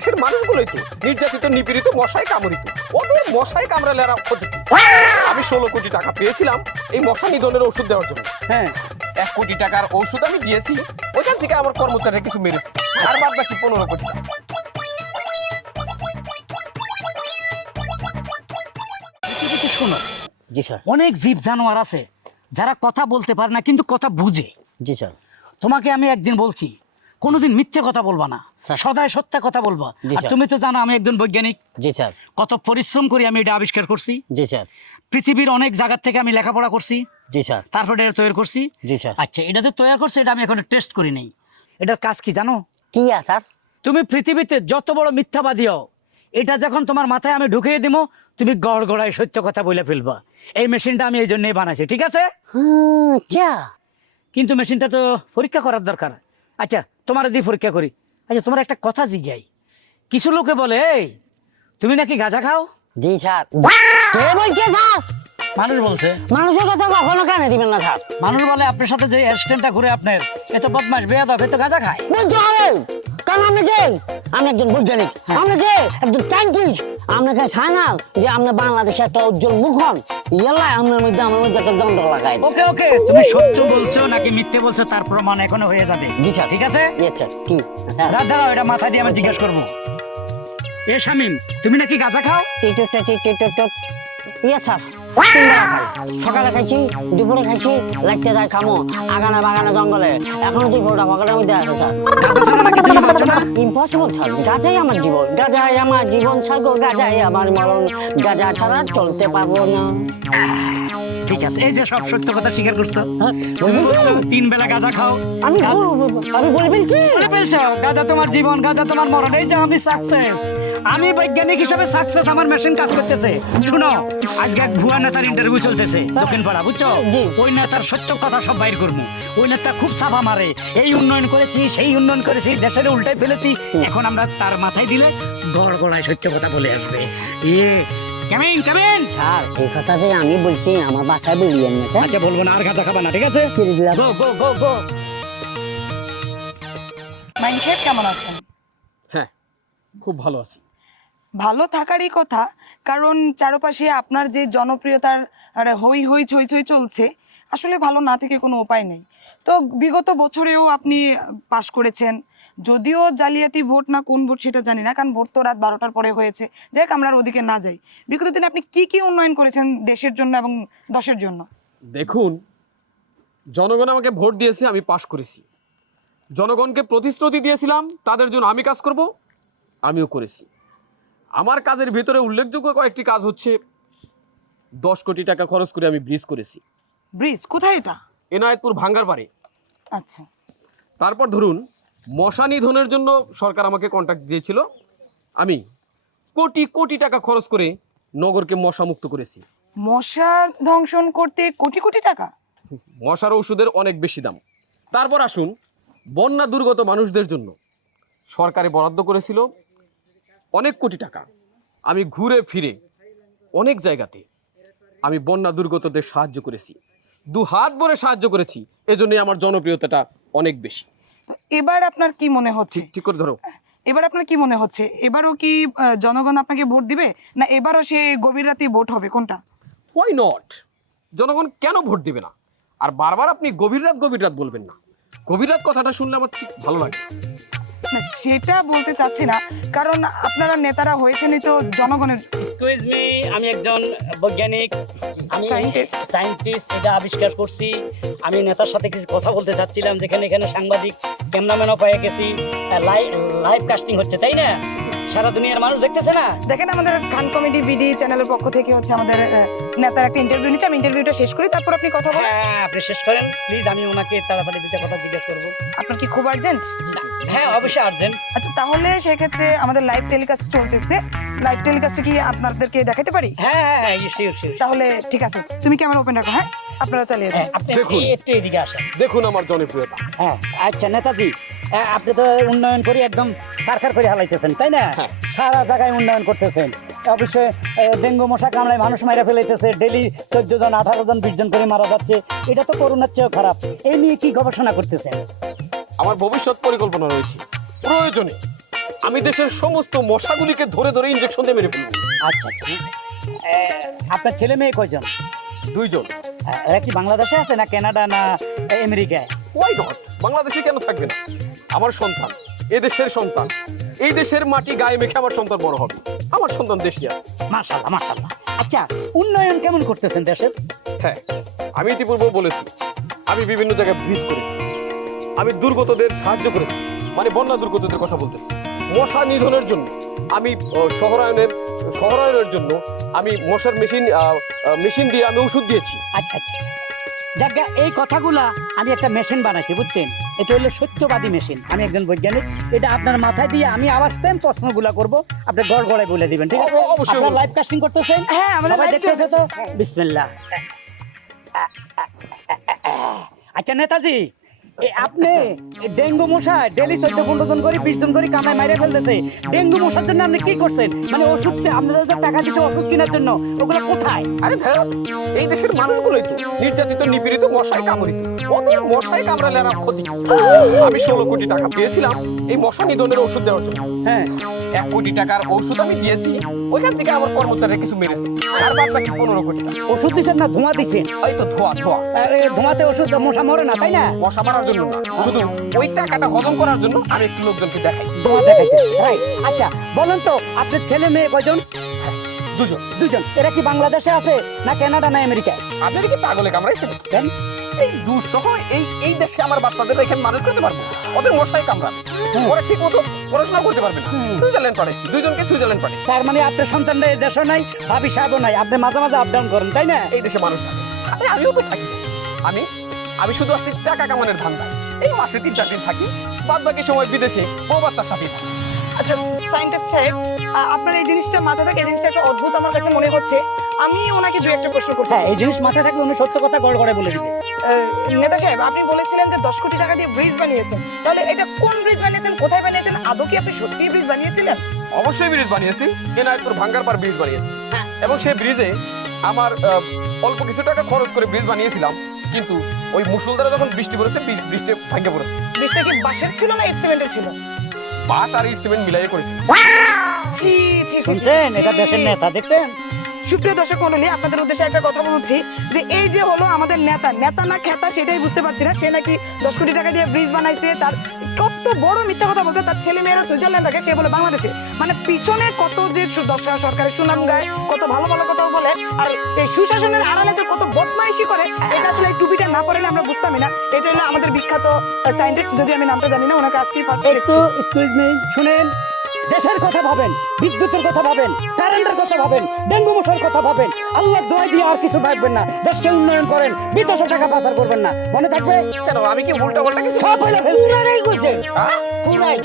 দেশের মানুষগুলোই তো নির্যাতিত নিপীড়িত মশায় কামড়িত, ওদের মশায় কামড়ালে আর ক্ষতি কি? আমি 16 কোটি টাকা পেয়েছিলাম এই মশা নিধনের ওষুধ দেওয়ার জন্য। হ্যাঁ, 1 কোটি টাকার ওষুধ আমি দিয়েছি, ওইখান থেকে আমার কর্মচারীরা কিছু মেরেছে, আর বাদ বাকি 15 কোটি টাকা। শোনো, জি স্যার। অনেক জীব জানোয়ার আছে যারা কথা বলতে পারে না কিন্তু কথা বুঝে। জি স্যার। তোমাকে আমি একদিন বলছি কোনোদিন মিথ্যে কথা বলবা না, স্যার। সদায় সত্য কথা বলবা। জি আর স্যার। তুমি তো জানো আমি একজন বৈজ্ঞানিক, জি স্যার। কত পরিশ্রম করে আমি এটা আবিষ্কার করছি। জি স্যার। পৃথিবীর অনেক জায়গা থেকে আমি লেখাপড়া করছি, জি স্যার। তারপরে এটা তৈরি করছি। জি স্যার। আচ্ছা, এটা যে তৈরি করছি এটা আমি এখন টেস্ট করি নাই। এটার কাজ কি জানো? কি স্যার? তুমি পৃথিবীতে যত বড় মিথ্যাবাদী হও, এটা যখন তোমার মাথায় আমি ঢুকিয়ে দিব, তুমি গড়গড়ায় সত্য কথা বলে ফেলবা। এই মেশিনটা আমি এই জন্যই বানাইছি, ঠিক আছে? আচ্ছা। কিন্তু মেশিনটা তো পরীক্ষা করার দরকার। আচ্ছা, তোমার দিয়ে পরীক্ষা করি। আচ্ছা, তোমার একটা কথা জিজ্ঞাই, কিছু লোকে বলে এই তুমি নাকি গাঁজা খাও। জি স্যার। কে বলছে স্যার? মানুষ বলছে। মানুষের কথা কখনো কানে দিবেন না স্যার। মানুষ বলে আপনার সাথে যে অ্যাসিস্ট্যান্টটা ঘুরে আপনার এত বদমাশ বেয়াদব, এ তো গাঁজা খায়। বলতে হবে, কারণ আপনি কে? আমি একজন বৈজ্ঞানিক, আপনি কে? একজন সায়েন্টিস্ট। আপনাকে চায় না যে আপনি বাংলাদেশে একটা উজ্জ্বল মুখ হন, ইয়াল্লাই আমার মধ্যে একটা দণ্ড লাগাই। ওকে ওকে, তুমি সত্য বলছো নাকি মিথ্যে বলছো তার প্রমাণ এখনো হয়ে যাবে। জি স্যার। ঠিক আছে? আচ্ছা, কি স্যার? রাত দাঁড়াও, এটা মাথা দিয়ে আমি জিজ্ঞেস করবো। এ শামিম, তুমি নাকি গাঁজা খাও? ইয়ে স্যার, 3 বেলা খাই। সকালে খাইছি, দুপুরে খাইছি, লাগতে যায় খামো আগানে বাগানে জঙ্গলে। এখনো 2 ফোঁটা পকেটের মধ্যে আছে স্যার। গাঁজা ছাড়া নাকি তুমি বাঁচো না? ইম্পসিবল স্যার, গাজাই আমার জীবন, গাজাই আমার জীবন স্যার গো, গাজাই আমার মরণ, গাজা ছাড়া চলতে পারবো না। ঠিক আছে, এই যে সব সত্য কথা স্বীকার করছো। হ্যাঁ, তুমি বলছো 3 বেলা গাঁজা খাও। আমি বলে ফেলছি। বলে ফেলছো গাঁজা তোমার জীবন, গাঁজা তোমার মরণ। এই যে আমি সাকসেস, আমি বৈজ্ঞানিক হিসেবে সাকসেস, আমার মেশিন কাজ করতেছে। শুনো, আজকে এক ভুয়া নেতার ইন্টারভিউ চলতেছে দক্ষিণ পাড়া, বুঝছো? জি। ওই নেতার সত্য কথা সব বাইর করবো। ওই নেতা খুব ছাপা মারে, এই উন্নয়ন করেছি, সেই উন্নয়ন করেছি, দেশের উল্টাই ফেলেছি। এখন আমরা তার মাথায় দিলে গড় গড়ায় সত্য কথা বলে আসবে। ইয়ে কেমন কেমন? স্যার, এই কথা যে আমি বলছি আমার বাসায় বলিয়েন না স্যার। আচ্ছা, বলবো না, আর গাঁজা খাবা না, ঠিক আছে? ছেড়ে দিলাম। গো গো গো গো। মাইন সাহেব কেমন আছেন? হ্যাঁ, খুব ভালো আছি। ভালো থাকারই কথা, কারণ চারপাশে আপনার যে জনপ্রিয়তার হই হই ছই ছই চলছে, আসলে ভালো না থেকে কোনো উপায় নেই। তো বিগত বছরেও আপনি পাশ করেছেন, যদিও জালিয়াতি ভোট না কোন ভোট সেটা জানি না, কারণ ভোট তো রাত 12টার পরে হয়েছে। যাই হোক, আমরা আর ওদিকে না যাই। বিগত দিনে আপনি কি কি উন্নয়ন করেছেন দেশের জন্য এবং দশের জন্য? দেখুন, জনগণ আমাকে ভোট দিয়েছে, আমি পাশ করেছি। জনগণকে প্রতিশ্রুতি দিয়েছিলাম তাদের জন্য আমি কাজ করব, আমিও করেছি। আমার কাজের ভিতরে উল্লেখযোগ্য কয়েকটি কাজ হচ্ছে, 10 কোটি টাকা খরচ করে আমি ব্রিজ করেছি ব্রিজ কোথায় এটা? এনায়েতপুর ভাঙ্গার পাড়ে। আচ্ছা, তারপর ধরুন, মশা নিধনের জন্য সরকার আমাকে কন্ট্রাক্ট দিয়েছিল, আমি কোটি কোটি টাকা খরচ করে নগরকে মশা মুক্ত করেছি। মশা ধ্বংসন করতে কোটি কোটি টাকা? মশার ওষুধের অনেক বেশি দাম। তারপর আসুন, বন্যা দুর্গত মানুষদের জন্য সরকারে বরাদ্দ করেছিল অনেক কোটি টাকা। আমি ঘুরে ফিরে অনেক জায়গাতে আমি বন্যা দুর্গতদের সাহায্য করেছি, 2 হাত ভরে সাহায্য করেছি। এজন্যই আমার জনপ্রিয়তাটা অনেক বেশি। তো এবার আপনার কি মনে হচ্ছে? ঠিক করে ধরো। এবার আপনার কি মনে হচ্ছে, এবারও কি জনগণ আপনাকে ভোট দিবে, না এবারও সে গভীর রাতে ভোট হবে, কোনটা? Why not? জনগণ কেন ভোট দিবে না? আর বারবার আপনি গভীর রাত বলবেন না। গভীর রাত কথাটা শুনলে আমার ঠিক ভালো লাগে না। না, সেটা বলতে চাচ্ছি না, কারণ আপনারা নেতারা হয়েছেনই তো জনগণের। এক্সকিউজ মি, আমি একজন বৈজ্ঞানিক, আমি সায়েন্টিস্ট, এটা আবিষ্কার করছি। আমি নেতার সাথে কিছু কথা বলতে চাচ্ছিলাম, যেখানে এখানে সাংবাদিক ক্যামেরাম্যানও পেয়ে গেছি, লাইভ কাস্টিং হচ্ছে, তাই না? সারা দুনিয়ার মানুষ দেখতেছে না? দেখেন, আমাদের খান কমেডি বিডি চ্যানেলের পক্ষ থেকে হচ্ছে আমাদের নেতার একটা ইন্টারভিউ নিচ্ছে। আমি ইন্টারভিউটা শেষ করি, তারপর আপনি কথা বলেন। হ্যাঁ, আপনি শেষ করেন প্লিজ, আমি ওনাকে তাড়াতাড়ি দুটো কথা জিজ্ঞেস করবো। আপনার কি খুব আর্জেন্ট? হ্যাঁ, অবশ্যই আর্জেন্ট। আচ্ছা, তাহলে সেক্ষেত্রে আমাদের লাইভ টেলিকাস্ট চলতেছে, লাইভ টেলিকাস্টে কি আপনাদেরকে দেখাতে পারি? হ্যাঁ হ্যাঁ হ্যাঁ, শিওর শিওর। তাহলে ঠিক আছে, তুমি ক্যামেরা ওপেন রাখো। হ্যাঁ, আপনারা চালিয়ে যান। আপনি দেখুন। একটু এদিকে আসেন। দেখুন আমার জনপ্রিয়তা। হ্যাঁ, আচ্ছা নেতাজি, আপনি তো উন্নয়ন করে একদম সরকার করে হালাইতেছেন, তাই না? হ্যাঁ। সারা জায়গায় উন্নয়ন করতেছেন। অবশ্যই ডেঙ্গু মশা কামড়ায় মানুষ মারা ফেলাইতেছে, ডেলি 14 জন 18 জন 20 জন করে মারা যাচ্ছে। এটা তো করোনার চেয়েও খারাপ। এই নিয়ে কি গবেষণা করতেছেন? আমার ভবিষ্যৎ পরিকল্পনা রয়েছে, প্রয়োজনে আমি দেশের সমস্ত মশাগুলিকে ধরে ধরে ইনজেকশন দিয়ে মেরে ফেলবো। আচ্ছা আচ্ছা আপনার ছেলে মেয়ে কয়জন? 2 জন। এরা কি বাংলাদেশে আছে না কানাডা না আমেরিকায়? ওয়াই নট, বাংলাদেশে কেন থাকবে না? আমার সন্তান এদেশের সন্তান, এই দেশের মাটি গায়ে মেখে আমার সন্তান বড় হবে। আমার সন্তান দেশি আছে। মাশাআল্লাহ মাশাআল্লাহ। আচ্ছা উন্নয়ন কেমন করতেছেন দেশের? হ্যাঁ, আমি ইতিপূর্বেও বলেছি আমি বিভিন্ন জায়গায় ব্রিজ করেছি, আমি দুর্গতদের সাহায্য করেছি, মানে বন্যা দুর্গতদের কথা বলতেছি। মশা নিধনের জন্য আমি শহরায়নের জন্য আমি মশার মেশিন দিয়ে আমি ওষুধ দিয়েছি। আচ্ছা আচ্ছা যাজ্ঞা এই কথাগুলা আমি একটা মেশিন বানাইছি বুঝছেন, এটা হলো সত্যবাদী মেশিন। আমি একজন বৈজ্ঞানিক, এটা আপনার মাথায় দিয়ে আমি আবার সেম প্রশ্নগুলা করব, আপনি গড়গড়ায় বলে দিবেন, ঠিক আছে? অবশ্যই। আপনারা লাইভ কাস্টিং করতেছেন? হ্যাঁ, আমরা সবাই live দেখতেছে তো? বিসমিল্লাহ। আচ্ছা নেতাজি, আপনি ডেঙ্গু মশা ডেলি 14-15 জন করে 20 জন করে কামায় মাইরে ফেলতেছে, ডেঙ্গু মশার জন্য আপনি কি করছেন? মানে ওষুধ আপনাদের যে টাকা দিচ্ছে ওষুধ কেনার জন্য, ওগুলো কোথায়? আরে ভাই, এই দেশের মানুষগুলোই তো নির্যাতিত, নিপীড়িত, মশায় কামড়িত। ওদের মশায় কামড়ালে আর ক্ষতি। আমি 16 কোটি টাকা পেয়েছিলাম এই মশা নিধনের ওষুধ দেওয়ার জন্য। হ্যাঁ 1 কোটি টাকার ওষুধ আমি দিয়েছি, ওইখান থেকে আমার কর্মচারীরা কিছু মেরেছে, আর বাদ বাকি 15 কোটি টাকা। ওষুধ দিচ্ছেন না ধোঁয়া দিচ্ছেন? এই তো ধোয়া। ধোঁয়াতে ওষুধ মশা মরে না, তাই না? মশা মারার জন্য না, শুধু ওই টাকাটা হজম করার জন্য আমি একটু লোকজনকে দেখাই। ধোঁয়া দেখাইছেন, রাইট। আচ্ছা বলেন তো আপনার ছেলে মেয়ে কয়জন? 2 জন। 2 জন। এরা কি বাংলাদেশে আছে না কানাডা না আমেরিকায়? আপনার কি পাগলে কামড়াইছে? কেন? এই দুঃসহ এই দেশে আমার বাচ্চাদের এখানে মানুষ করতে পারবো? ওদের মশায় কামড়াবে, ওরা ঠিক মতো পড়াশোনা করতে পারবে না। সুইজারল্যান্ড পাঠাচ্ছি, 2 জনকে সুইজারল্যান্ড পাঠাচ্ছি। তার মানে আপনার সন্তানরা এই দেশও নাই, ভাবি সাহেবও নাই, আপনি মাঝে মাঝে আপ ডাউন করেন, তাই না? এই দেশে মানুষ থাকে, আরে আমিও তো থাকি। আমি শুধু আসছি টাকা কামানোর ধান্দায়। এই মাসে 3-4 দিন থাকি, বাদ বাকি সময় বিদেশে বউ বাচ্চার সাথে থাকি। আচ্ছা সায়েন্টিস্ট সাহেব, আপনার এই জিনিসটা মাথা থেকে, এই জিনিসটা একটা অদ্ভুত আমার কাছে মনে হচ্ছে। আমি ওনাকে 2-1টা প্রশ্ন করতে হ্যাঁ, এই জিনিস মাথায় থাকলে উনি সত্য কথা গড়গড়ে বলে দিবে। নেতা সাহেব, আপনি বলেছিলেন যে 10 কোটি টাকা দিয়ে ব্রিজ বানিয়েছেন, তাহলে এটা কোন ব্রিজ বানিয়েছেন, কোথায় বানিয়েছেন, আদৌ কি আপনি সত্যিই ব্রিজ বানিয়েছিলেন? অবশ্যই ব্রিজ বানিয়েছি, এনায়তপুর ভাঙ্গার পার ব্রিজ বানিয়েছি। এবং সেই ব্রিজে আমার অল্প কিছু টাকা খরচ করে ব্রিজ বানিয়েছিলাম, কিন্তু ওই মুষলধারে যখন বৃষ্টি পড়েছে, বৃষ্টি ভাঙ্গে পড়েছে। ব্রিজটা কি বাঁশের ছিল না ইট সিমেন্টের ছিল? বাঁশ আর ইট সিমেন্ট মিলাইয়ে করেছি। ছি, ছি, ছি, শুনছেন, ছি। এটা দেশের নেতা, দেখছেন? সুপ্রিয় দর্শক মণ্ডলী, আপনাদের উদ্দেশ্যে একটা কথা বলছি যে এই যে হলো আমাদের নেতা না খেতা সেটাই বুঝতে পারছি না। সে নাকি 10 কোটি টাকা দিয়ে ব্রিজ বানাইছে, তার কত বড় মিথ্যা কথা বলতে, তার ছেলে মেয়েরা সুইজারল্যান্ড থাকে, সে বলে বাংলাদেশে। মানে পিছনে কত যে সরকারের সুনাম গায়, কত ভালো ভালো কথা বলে, আর এই সুশাসনের আড়ালে যে কত বদমাইশি করে, এটা আসলে এই টুপিটা না পড়লে আমরা বুঝতামই না। এটা হলো আমাদের বিখ্যাত সায়েন্টিস্ট, যদি আমি নামটা জানি না, ওনাকে আজকেই ফার্স্ট একটু এক্সকিউজ মি, শুনেন। দেশের কথা ভাবেন, বিদ্যুতের কথা ভাবেন, কারেন্টের কথা ভাবেন, ডেঙ্গু মশার কথা ভাবেন। আল্লাহ দোয়া দিয়ে আর কিছু ভাববেন না। দেশকে উন্নয়ন করেন, বিদেশে টাকা পাচার করবেন না, মনে থাকবে? কেন আমি কি উল্টা পাল্টা কিছু? সব হইলে ফেলছে। পুরাই কইছে, হ্যাঁ? পুরাই।